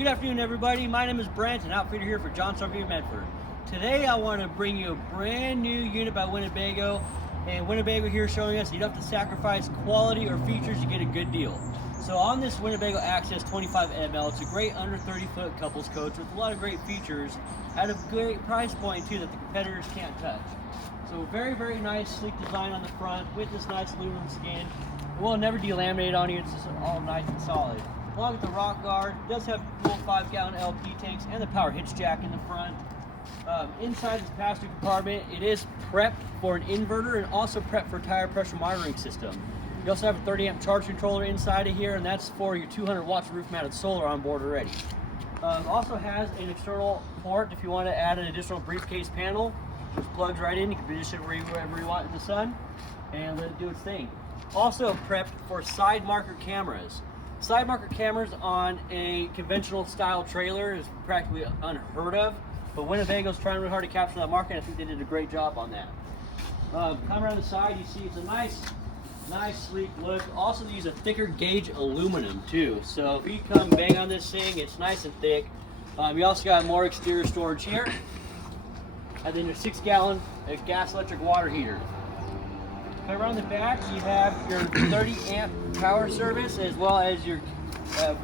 Good afternoon, everybody. My name is Brent, an outfitter here for Johnson RV Medford. Today, I want to bring you a brand new unit by Winnebago, and Winnebago here showing us you don't have to sacrifice quality or features to get a good deal. So on this Winnebago Access 25 ML, it's a great under 30-foot couples coach with a lot of great features at a great price point too that the competitors can't touch. So very, very nice, sleek design on the front with this nice aluminum skin. It will never delaminate on you. It's just all nice and solid. Along with the rock guard, it does have full 5-gallon LP tanks and the power hitch jack in the front. Inside this passenger compartment, it is prepped for an inverter and also prepped for a tire pressure monitoring system. You also have a 30-amp charge controller inside of here, and that's for your 200 watts roof-mounted solar on board already. Also has an external port if you want to add an additional briefcase panel, which plugs right in. You can position it wherever you want in the sun and let it do its thing. Also prepped for side marker cameras. Side marker cameras on a conventional style trailer is practically unheard of, but Winnebago's trying really hard to capture that market, and I think they did a great job on that. Come around the side, you see it's a nice sleek look. Also, they use a thicker gauge aluminum too, so if you come bang on this thing, it's nice and thick. You also got more exterior storage here, and then your 6-gallon gas electric water heater. Around the back, you have your 30-amp power service, as well as your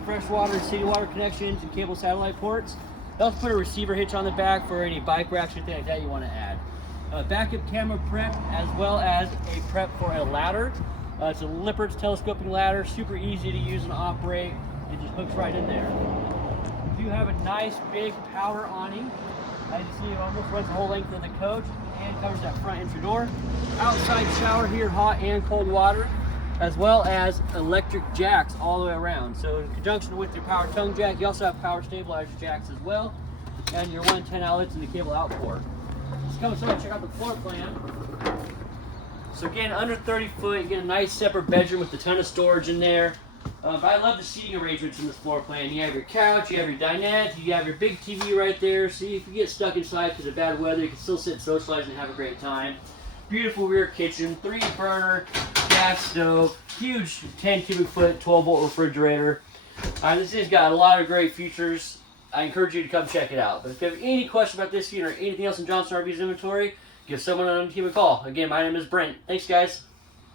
fresh water and city water connections and cable satellite ports. They also put a receiver hitch on the back for any bike racks or anything like that you want to add. Backup camera prep, as well as a prep for a ladder. It's a Lippert's telescoping ladder, super easy to use and operate. It just hooks right in there. You have a nice big power awning. As you see, it almost runs the whole length of the coach and covers that front entry door. Outside shower here, hot and cold water, as well as electric jacks all the way around. So in conjunction with your power tongue jack, you also have power stabilizer jacks as well, and your 110 outlets and the cable out port. Let's come inside and check out the floor plan. So again, under 30 foot, you get a nice separate bedroom with a ton of storage in there. But I love the seating arrangements in this floor plan. You have your couch, you have your dinette, you have your big TV right there. So if you get stuck inside because of bad weather, you can still sit and socialize and have a great time. Beautiful rear kitchen, 3-burner gas stove, huge 10 cubic foot, 12-volt refrigerator. This thing's got a lot of great features. I encourage you to come check it out. But if you have any question about this unit or anything else in Johnson RV's inventory, give someone on the team a call. Again, my name is Brent. Thanks, guys.